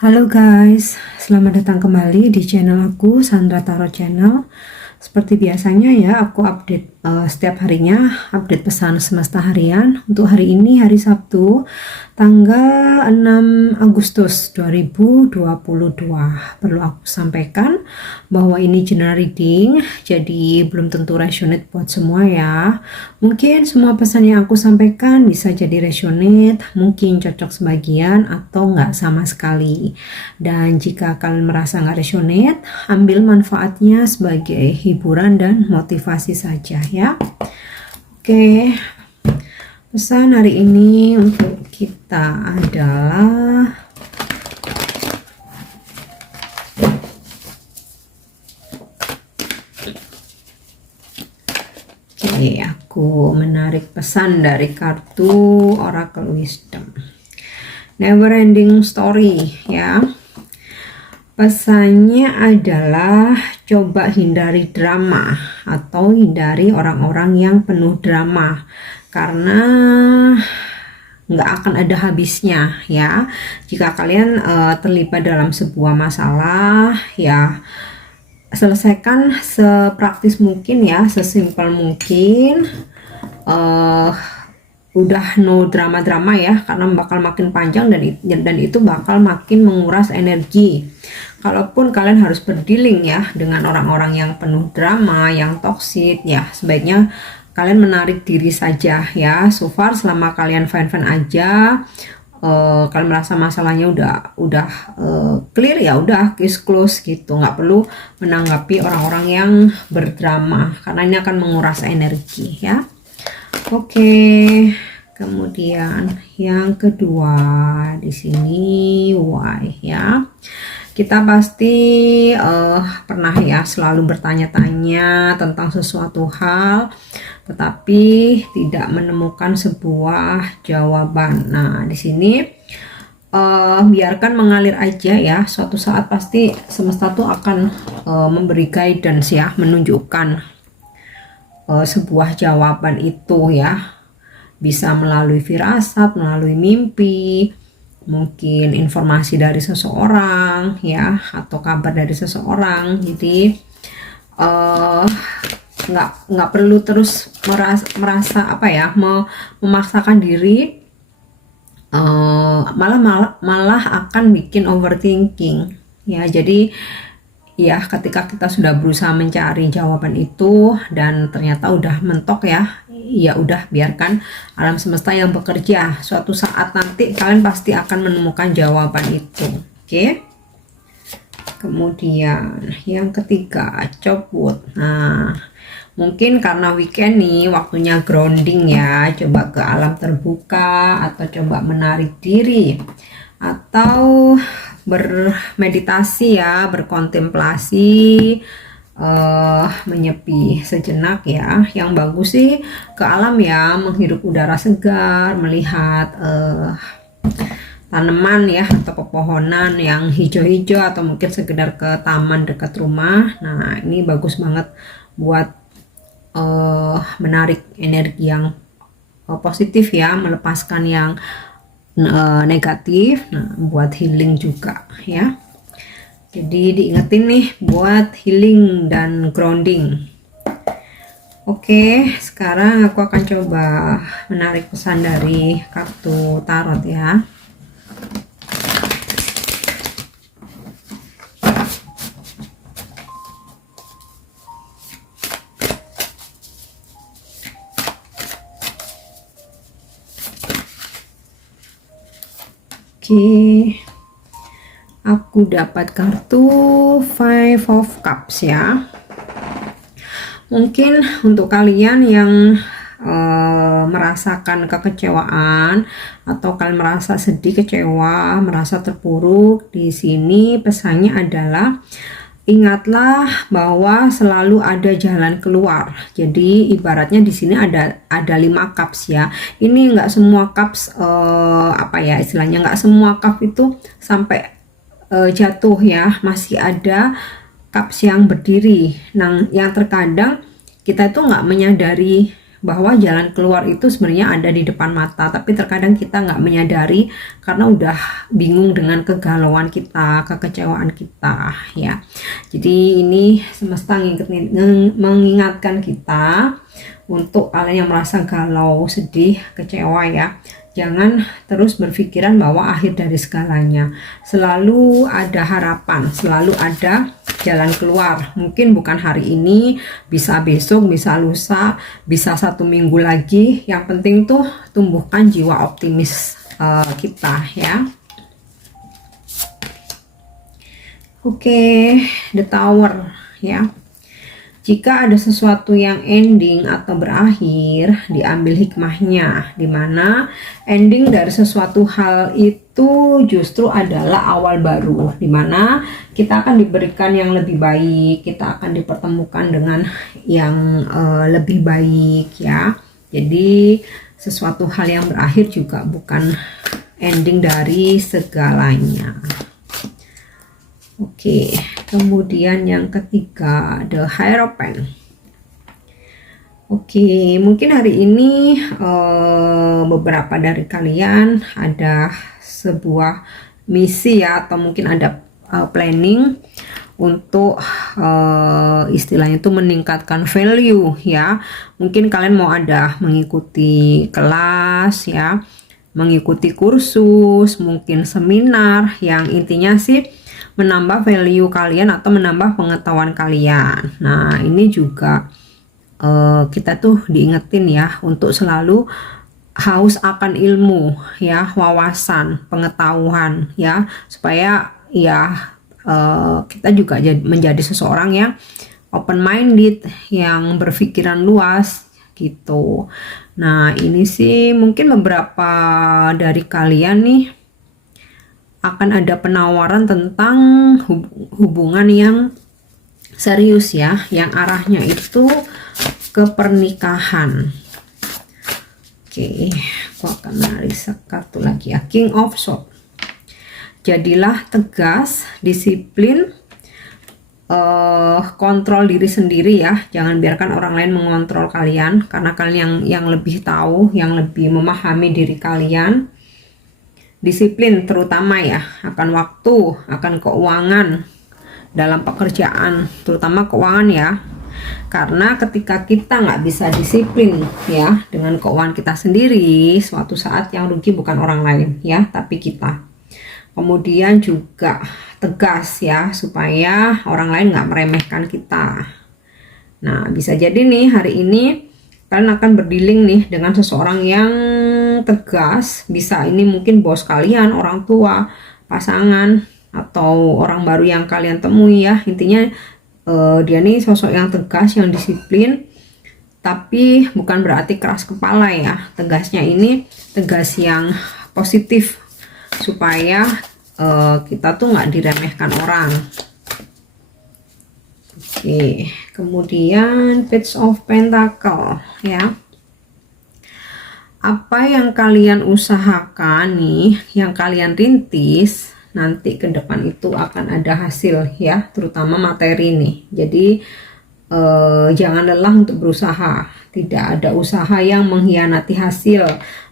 Halo guys, selamat datang kembali di channel aku, Sandra Tarot Channel. Seperti biasanya ya, aku update setiap harinya, update pesan semesta harian. Untuk hari ini, hari Sabtu, tanggal 6 Agustus 2022. Perlu aku sampaikan bahwa ini general reading, jadi belum tentu resonate buat semua ya. Mungkin semua pesan yang aku sampaikan bisa jadi resonate, mungkin cocok sebagian atau nggak sama sekali. Dan jika kalian merasa nggak resonate, ambil manfaatnya sebagai hiburan dan motivasi saja ya. Oke, pesan hari ini untuk kita adalah aku menarik pesan dari kartu Oracle Wisdom. Never ending story ya. Pesannya adalah coba hindari drama atau hindari orang-orang yang penuh drama karena nggak akan ada habisnya ya. Jika kalian terlibat dalam sebuah masalah ya, selesaikan sepraktis mungkin ya, sesimpel mungkin. Udah no drama-drama ya, karena bakal makin panjang dan itu bakal makin menguras energi. Kalaupun kalian harus berdealing ya dengan orang-orang yang penuh drama, yang toksik ya, sebaiknya kalian menarik diri saja ya. So far selama kalian fine-fine aja, kalian merasa masalahnya udah clear ya, udah case close gitu, nggak perlu menanggapi orang-orang yang berdrama karena ini akan menguras energi ya. Oke, kemudian yang kedua di sini why ya. Kita pasti pernah ya selalu bertanya-tanya tentang sesuatu hal tetapi tidak menemukan sebuah jawaban. Nah, di sini biarkan mengalir aja ya. Suatu saat pasti semesta tuh akan memberi guidance ya, menunjukkan sebuah jawaban itu ya. Bisa melalui firasat, melalui mimpi, mungkin informasi dari seseorang ya, atau kabar dari seseorang. Jadi nggak perlu terus merasa apa ya, memaksakan diri, malah akan bikin overthinking ya. Jadi ya, ketika kita sudah berusaha mencari jawaban itu dan ternyata udah mentok ya, ya udah biarkan alam semesta yang bekerja. Suatu saat nanti kalian pasti akan menemukan jawaban itu. Oke. Kemudian yang ketiga, copot. Nah, mungkin karena weekend nih waktunya grounding ya, coba ke alam terbuka atau coba menarik diri atau bermeditasi ya, berkontemplasi, menyepi sejenak ya. Yang bagus sih ke alam ya, menghirup udara segar, melihat tanaman ya atau pepohonan yang hijau-hijau, atau mungkin sekedar ke taman dekat rumah. Nah, ini bagus banget buat menarik energi yang positif ya, melepaskan yang negatif. Nah, buat healing juga ya. Jadi diingetin nih buat healing dan grounding. Oke, sekarang aku akan coba menarik pesan dari kartu tarot ya. Oke, aku dapat kartu Five of Cups ya. Mungkin untuk kalian yang merasakan kekecewaan atau kalian merasa sedih, kecewa, merasa terpuruk, di sini pesannya adalah ingatlah bahwa selalu ada jalan keluar. Jadi ibaratnya di sini ada 5 cups ya. Ini nggak semua cups apa ya istilahnya, nggak semua cup itu sampai jatuh ya. Masih ada cups yang berdiri. Nah, yang terkadang kita itu nggak menyadari bahwa jalan keluar itu sebenarnya ada di depan mata, tapi terkadang kita nggak menyadari karena udah bingung dengan kegalauan kita, kekecewaan kita ya. Jadi ini semesta mengingatkan kita untuk kalian yang merasa galau, sedih, kecewa ya. Jangan terus berpikiran bahwa akhir dari segalanya. Selalu ada harapan, selalu ada jalan keluar. Mungkin bukan hari ini, bisa besok, bisa lusa, bisa 1 minggu lagi. Yang penting tuh tumbuhkan jiwa optimis kita ya. Oke, The Tower ya. Jika ada sesuatu yang ending atau berakhir, diambil hikmahnya, dimana ending dari sesuatu hal itu justru adalah awal baru, dimana kita akan diberikan yang lebih baik, kita akan dipertemukan dengan yang lebih baik ya. Jadi sesuatu hal yang berakhir juga bukan ending dari segalanya. Oke, kemudian yang ketiga, The Hierophant. Oke, mungkin hari ini beberapa dari kalian ada sebuah misi ya, atau mungkin ada planning untuk istilahnya itu meningkatkan value ya. Mungkin kalian mau ada mengikuti kelas ya, mengikuti kursus, mungkin seminar, yang intinya sih menambah value kalian atau menambah pengetahuan kalian. Nah ini juga kita tuh diingetin ya untuk selalu haus akan ilmu ya, wawasan, pengetahuan ya, supaya ya kita juga menjadi seseorang yang open minded, yang berpikiran luas gitu. Nah ini sih mungkin beberapa dari kalian nih akan ada penawaran tentang hubungan yang serius ya, yang arahnya itu ke pernikahan. Oke, aku akan menarik kartu lagi ya, King of Swords. Jadilah tegas, disiplin, kontrol diri sendiri ya, jangan biarkan orang lain mengontrol kalian, karena kalian yang lebih tahu, yang lebih memahami diri kalian. Disiplin terutama ya, akan waktu, akan keuangan dalam pekerjaan, terutama keuangan ya, karena ketika kita nggak bisa disiplin ya dengan keuangan kita sendiri, suatu saat yang rugi bukan orang lain ya, tapi kita. Kemudian juga tegas ya, supaya orang lain nggak meremehkan kita. Nah bisa jadi nih hari ini kalian akan berdealing nih dengan seseorang yang tegas, bisa ini mungkin bos kalian, orang tua, pasangan, atau orang baru yang kalian temui ya. Intinya dia nih sosok yang tegas, yang disiplin, tapi bukan berarti keras kepala ya. Tegasnya ini tegas yang positif, supaya kita tuh nggak diremehkan orang. Oke, kemudian Page of Pentacle ya. Apa yang kalian usahakan nih, yang kalian rintis, nanti ke depan itu akan ada hasil ya, terutama materi nih. Jadi jangan lelah untuk berusaha. Tidak ada usaha yang mengkhianati hasil.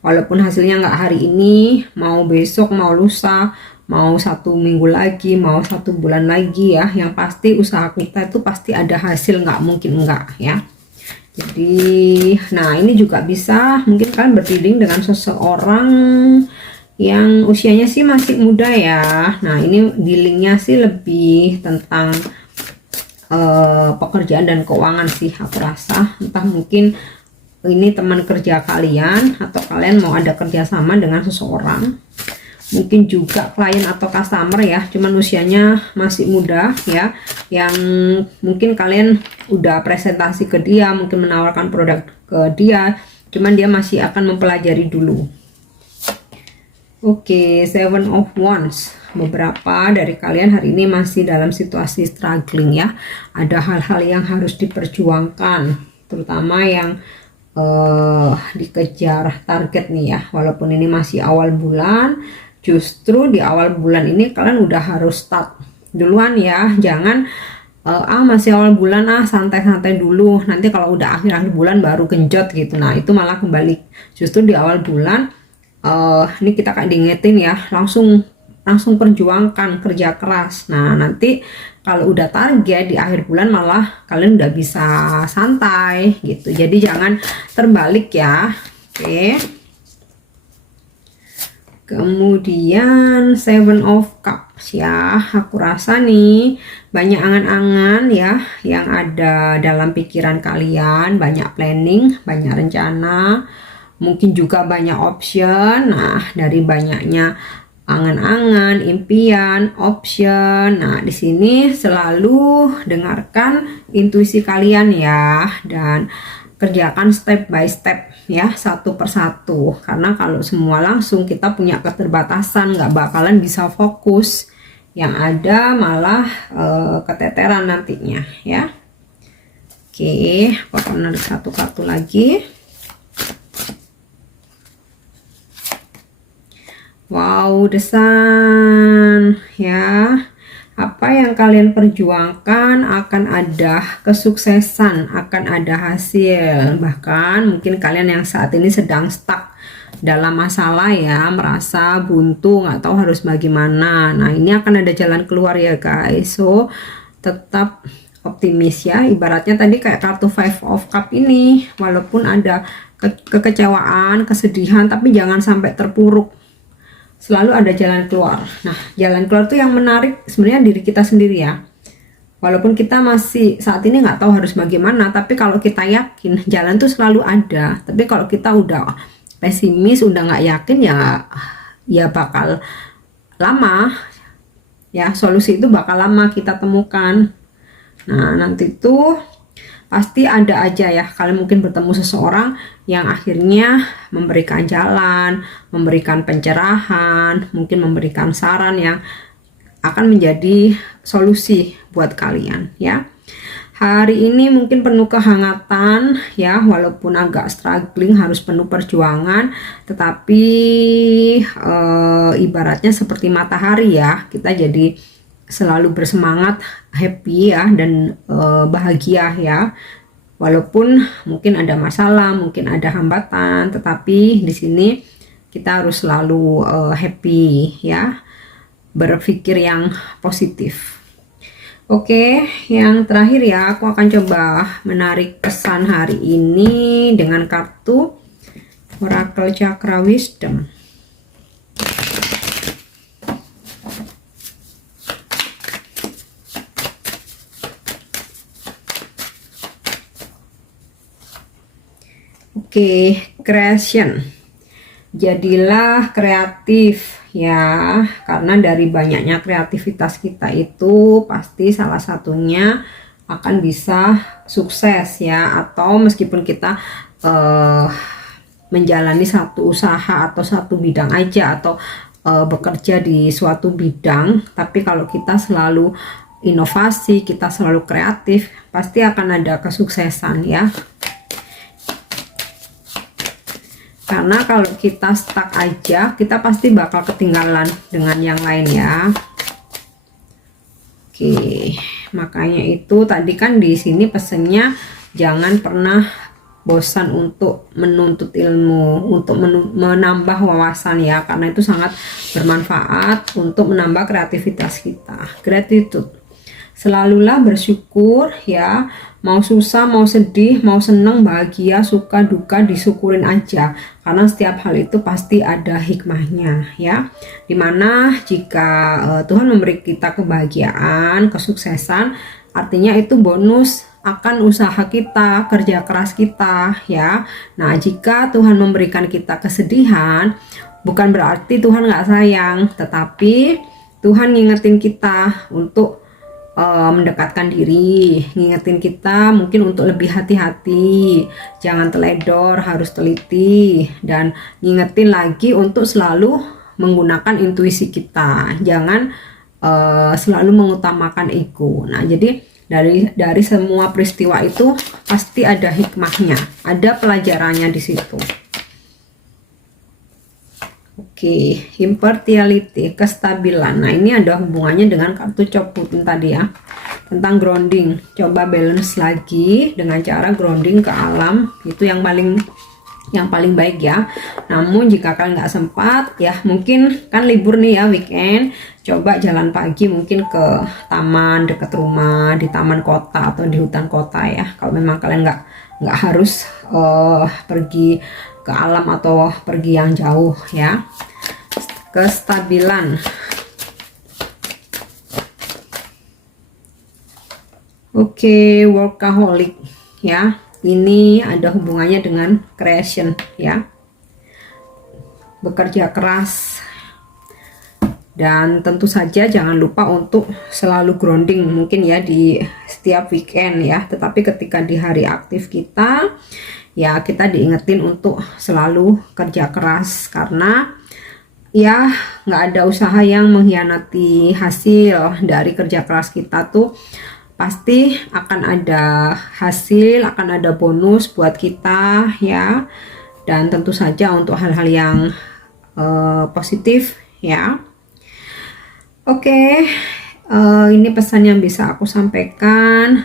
Walaupun hasilnya nggak hari ini, mau besok, mau lusa, mau 1 minggu lagi, mau 1 bulan lagi ya, yang pasti usaha kita itu pasti ada hasil, nggak mungkin enggak ya. Jadi nah ini juga bisa mungkin kalian berdealing dengan seseorang yang usianya sih masih muda ya. Nah ini dealingnya sih lebih tentang pekerjaan dan keuangan sih aku rasa. Entah mungkin ini teman kerja kalian, atau kalian mau ada kerjasama dengan seseorang, mungkin juga klien atau customer ya, cuman usianya masih muda ya, yang mungkin kalian udah presentasi ke dia, mungkin menawarkan produk ke dia, cuman dia masih akan mempelajari dulu. Oke, Seven of Wands. Beberapa dari kalian hari ini masih dalam situasi struggling ya, ada hal-hal yang harus diperjuangkan, terutama yang dikejar target nih ya. Walaupun ini masih awal bulan, justru di awal bulan ini kalian udah harus start duluan ya. Jangan masih awal bulan, santai-santai dulu, nanti kalau udah akhir-akhir bulan baru genjot gitu. Nah itu malah kembali, justru di awal bulan ini kita kayak diingetin ya, langsung perjuangkan, kerja keras. Nah nanti kalau udah target di akhir bulan malah kalian udah bisa santai gitu. Jadi jangan terbalik ya. Oke. Kemudian Seven of Cups ya, aku rasa nih banyak angan-angan ya yang ada dalam pikiran kalian, banyak planning, banyak rencana, mungkin juga banyak option. Nah dari banyaknya angan-angan, impian, option, nah di sini selalu dengarkan intuisi kalian ya, dan kerjakan step by step ya, satu persatu. Karena kalau semua langsung kita punya keterbatasan, nggak bakalan bisa fokus, yang ada malah keteteran nantinya ya. Oke, aku akan menarik satu kartu lagi. Wow, The Sun ya. Apa yang kalian perjuangkan akan ada kesuksesan, akan ada hasil. Bahkan mungkin kalian yang saat ini sedang stuck dalam masalah ya, merasa buntu, nggak tahu harus bagaimana. Nah ini akan ada jalan keluar ya guys. So tetap optimis ya. Ibaratnya tadi kayak kartu Five of Cup ini, walaupun ada kekecewaan, kesedihan, tapi jangan sampai terpuruk. Selalu ada jalan keluar. Nah jalan keluar tuh yang menarik sebenarnya diri kita sendiri ya. Walaupun kita masih saat ini nggak tahu harus bagaimana, tapi kalau kita yakin jalan tuh selalu ada. Tapi kalau kita udah pesimis, udah nggak yakin ya bakal lama ya, solusi itu bakal lama kita temukan. Nah nanti tuh pasti ada aja ya, kalian mungkin bertemu seseorang yang akhirnya memberikan jalan, memberikan pencerahan, mungkin memberikan saran yang akan menjadi solusi buat kalian ya. Hari ini mungkin penuh kehangatan ya, walaupun agak struggling, harus penuh perjuangan, tetapi ibaratnya seperti matahari ya, kita jadi selalu bersemangat, happy ya, dan bahagia ya. Walaupun mungkin ada masalah, mungkin ada hambatan, tetapi di sini kita harus selalu happy ya, berpikir yang positif. Oke, yang terakhir ya, aku akan coba menarik pesan hari ini dengan kartu Oracle Chakra Wisdom. Oke, creation. Jadilah kreatif ya, karena dari banyaknya kreativitas kita itu pasti salah satunya akan bisa sukses ya. Atau meskipun kita menjalani satu usaha atau satu bidang aja, atau bekerja di suatu bidang, tapi kalau kita selalu inovasi, kita selalu kreatif, pasti akan ada kesuksesan ya. Karena kalau kita stuck aja, kita pasti bakal ketinggalan dengan yang lain ya. Oke, makanya itu tadi kan di sini pesennya jangan pernah bosan untuk menuntut ilmu, untuk menambah wawasan ya, karena itu sangat bermanfaat untuk menambah kreativitas kita. Gratitude. Selalulah bersyukur ya, mau susah, mau sedih, mau seneng, bahagia, suka, duka, disyukurin aja, karena setiap hal itu pasti ada hikmahnya ya. Dimana jika Tuhan memberi kita kebahagiaan, kesuksesan, artinya itu bonus akan usaha kita, kerja keras kita ya. Nah jika Tuhan memberikan kita kesedihan, bukan berarti Tuhan nggak sayang, tetapi Tuhan ngingetin kita untuk mendekatkan diri, ngingetin kita mungkin untuk lebih hati-hati, jangan teledor, harus teliti, dan ngingetin lagi untuk selalu menggunakan intuisi kita, jangan selalu mengutamakan ego. Nah jadi dari semua peristiwa itu pasti ada hikmahnya, ada pelajarannya di situ. Oke, impartiality, kestabilan. Nah ini ada hubungannya dengan kartu Choputin tadi ya. tentang grounding. Coba balance lagi dengan cara grounding ke alam, itu yang paling baik ya. Namun jika kalian nggak sempat ya, mungkin kan libur nih ya, weekend, coba jalan pagi mungkin ke taman dekat rumah, di taman kota atau di hutan kota ya, kalau memang kalian nggak harus pergi ke alam atau pergi yang jauh ya. Kestabilan. Oke, workaholic ya. Ini ada hubungannya dengan creation ya. Bekerja keras. Dan tentu saja jangan lupa untuk selalu grounding mungkin ya di setiap weekend ya. Tetapi ketika di hari aktif kita ya, kita diingetin untuk selalu kerja keras, karena ya nggak ada usaha yang mengkhianati hasil dari kerja keras kita tuh. Pasti akan ada hasil, akan ada bonus buat kita ya. Dan tentu saja untuk hal-hal yang positif ya. Oke, ini pesan yang bisa aku sampaikan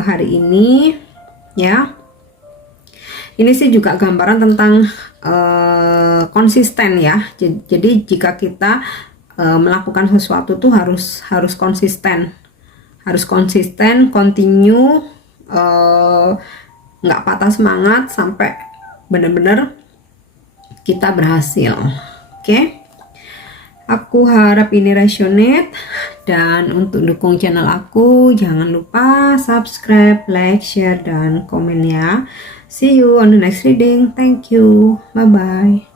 hari ini ya. Ini sih juga gambaran tentang konsisten ya. Jadi jika kita melakukan sesuatu tuh harus konsisten. Harus konsisten, continue, nggak patah semangat sampai benar-benar kita berhasil. Oke, aku harap ini resonate, dan untuk dukung channel aku jangan lupa subscribe, like, share, dan komen ya. See you on the next reading. Thank you, bye bye.